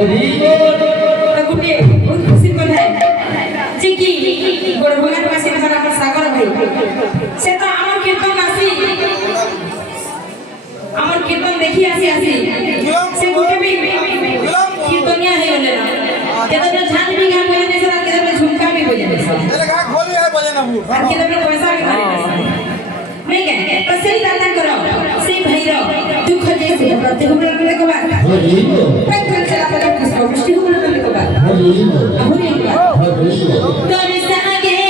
तो गुटे बहुत खुशी को है जे कि गोड़ भगवान वासी हमारा सागर भाई से तो आमर कीर्तन देखी आसी से गुटे भी कीर्तनिया है बोले ना केतो तो झांझ भी गान बोले ने सर केतो तो झुमका भी बोले ने सर तेरे का खोली है बोले ना वो केतो तो पैसा भी मारे नहीं क्या तो सही दाता करो सही भैरव दुख जैसे प्रति हुए बोले को बात पैदल चला पड़ा किसको मुश्किल हुए बोले को बात अहुरी बात तो निसा आगे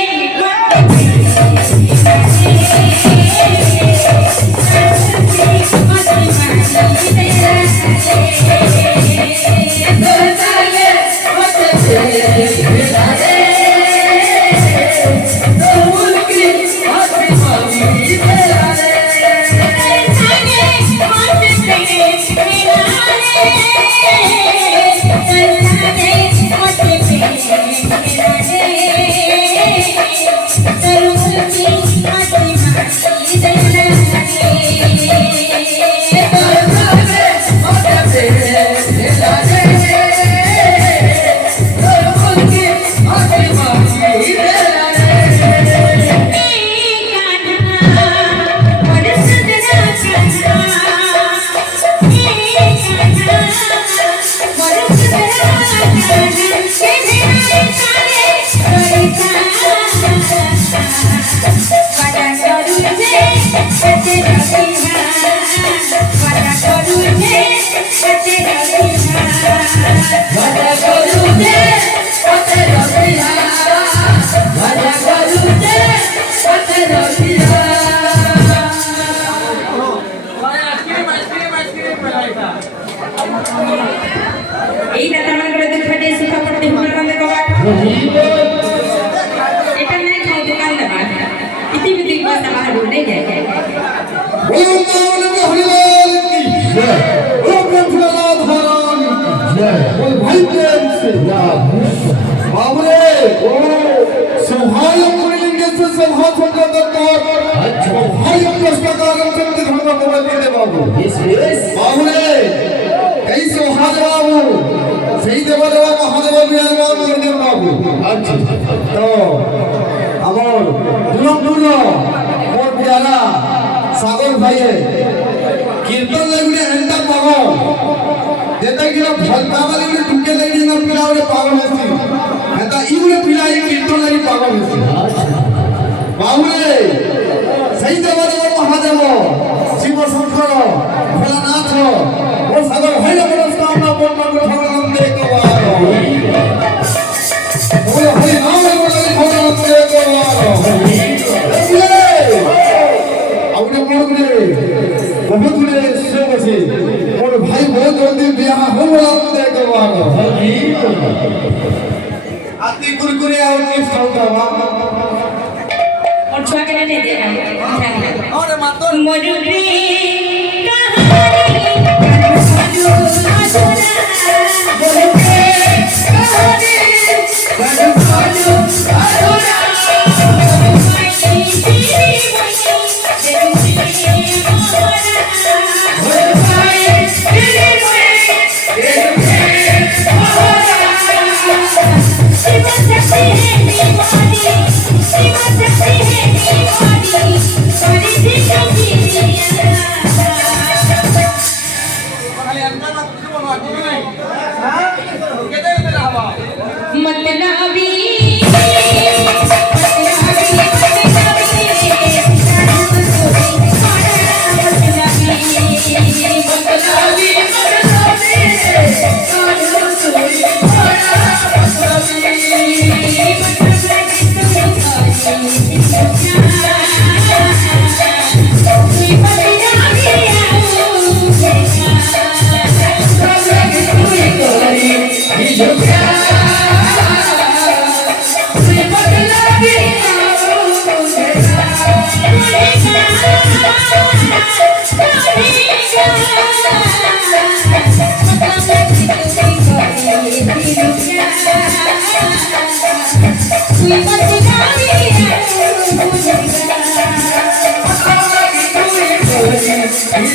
सागर भाई कीर्तन लगने घंटा पागो देता कि ना फलता वाले ने टुके लगी ना पिला वाले पागल होती कहता इवले पिला ये कीर्तन लगी पागल होती बाहुले सही देवाले महादेव शिव शंकर भोलानाथ और सागर भाई ने मनस्कामना बोल भगवान दे कवारो बोले हरि नाम बोले भगवान दे कवारो बहुत गुड़े सो बसे और भाई बहुत जल्दी ब्याह हो वाला देखो वाला आती कुरकुरे और चिप्स खाता हुआ और छुआ के नहीं देगा और मातो मरुरी कहानी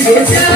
बोलते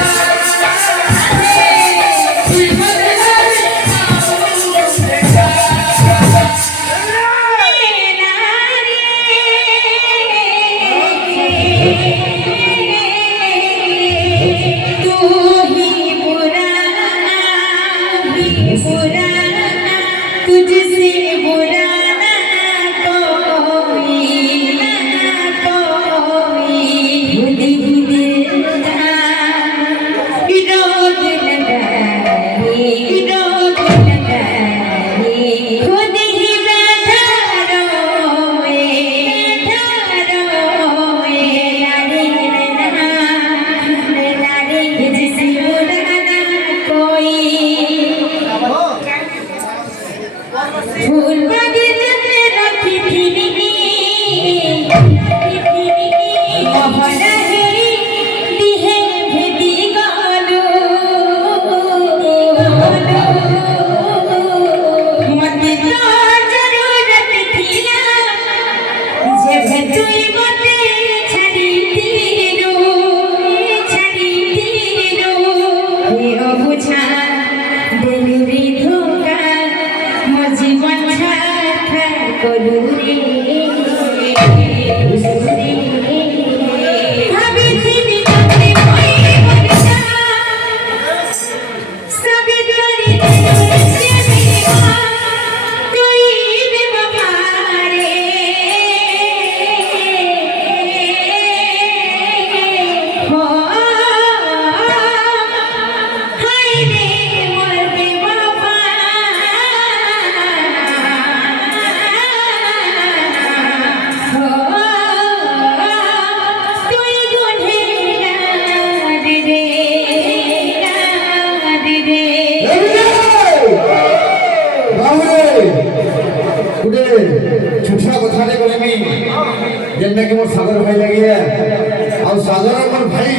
जेन्ना कि मोर सागर भाई लगी है और सागर मोर भाई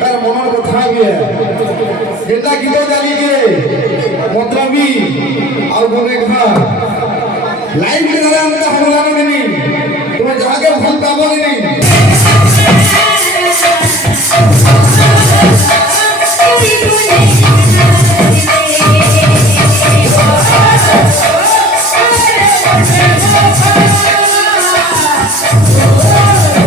तार मनर कथा भी है जेन्ना गीत गाली के मद्रबी और बोले कहा लाइव में जरा अंत हम लाने नहीं तुम्हें जाके भूल पाओगे नहीं